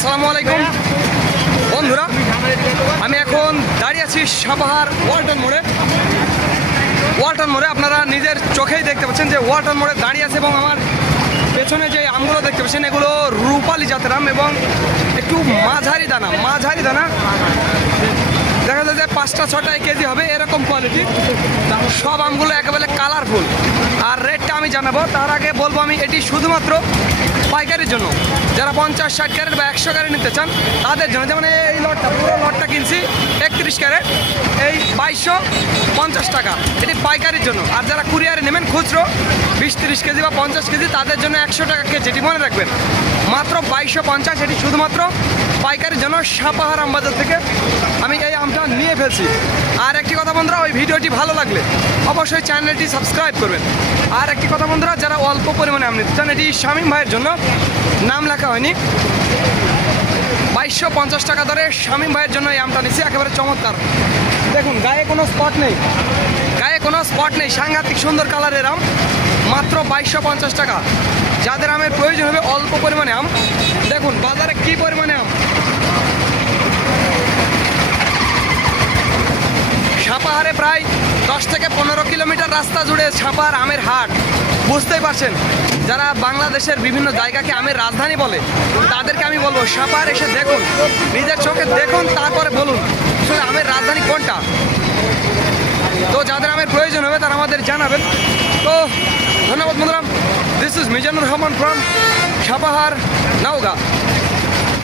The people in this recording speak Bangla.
আসসালামু আলাইকুম। বন্ধুরা, আমি এখন দাঁড়িয়ে আছি সাপাহার ওয়ালটন মোড়ে। ওয়ালটন মোড়ে আপনারা নিজের চোখেই দেখতে পাচ্ছেন যে ওয়ালটন মোড়ে দাঁড়িয়ে আছে এবং আমার পেছনে যে আমগুলো দেখতে পাচ্ছেন, এগুলো রূপালি জাতের আম এবং একটু মাঝারি দানা মাঝারি দানা। দেখা যায় যে পাঁচটা ছটা কেজি হবে, এরকম কোয়ালিটি সব আমগুলো একেবারে কালারফুল আর আমি জানাব। তার আগে বলব আমি, এটি শুধুমাত্র পাইকারির জন্য। যারা পঞ্চাশ, ষাট ক্যারেট বা একশো ক্যারেট নিতে চান, তাদের জন্য। যেমন এই লটটা, পুরো লটটা কিনছি, একত্রিশ ক্যারেট। এই বাইশশো পঞ্চাশ টাকা। এটি পাইকারির জন্য। আর যারা কুরিয়ারে নেবেন, খুচরো, বিশ, তিরিশ কেজি বা পঞ্চাশ কেজি, তাদের জন্য একশো টাকা কেজি। এটি মনে রাখবেন। মাত্র বাইশশো পঞ্চাশ, এটি শুধুমাত্র পাইকারির জন্য। সাপাহার আমবাজার থেকে আমি এই আমটা নিয়ে ফেলছি। আর একটি কথা বন্ধুরা, ওই ভিডিওটি ভালো লাগলে অবশ্যই চ্যানেলটি সাবস্ক্রাইব করবেন। আর একটি কথা বন্ধুরা, যারা অল্প পরিমাণে আম নিতে চান, এটি শামীম ভাইয়ের জন্য নাম লেখা হয়নি। বাইশশো পঞ্চাশ টাকা দরে শামীম ভাইয়ের জন্য এই আমটা নিচ্ছি, একেবারে চমৎকার। দেখুন, গায়ে কোনো স্পট নেই। গায়ে কোনো স্পট নেই, সাংঘাতিক সুন্দর কালারের আম। মাত্র বাইশশো পঞ্চাশ টাকা। যাদের আমের প্রয়োজন হবে অল্প পরিমাণে আম। দেখুন, বাজারে কি পরিমাণে আম? সাপাহারে প্রায় দশ থেকে পনেরো কিলোমিটার রাস্তা জুড়ে সাপাহার আমের হাট। বুঝতেই পারছেন, যারা বাংলাদেশের বিভিন্ন জায়গাকে আমের রাজধানী বলে, তাদেরকে আমি বলব সাপাহার এসে দেখুন, নিজের চোখে দেখুন, তারপরে বলুন, আসলে আমের রাজধানী কোনটা? তো যাদের আমের প্রয়োজন হবে, তারা আমাদের জানাবেন। তো ধন্যবাদ বন্ধুরা this is Mizanur Rahman from Sapahar Naogaon.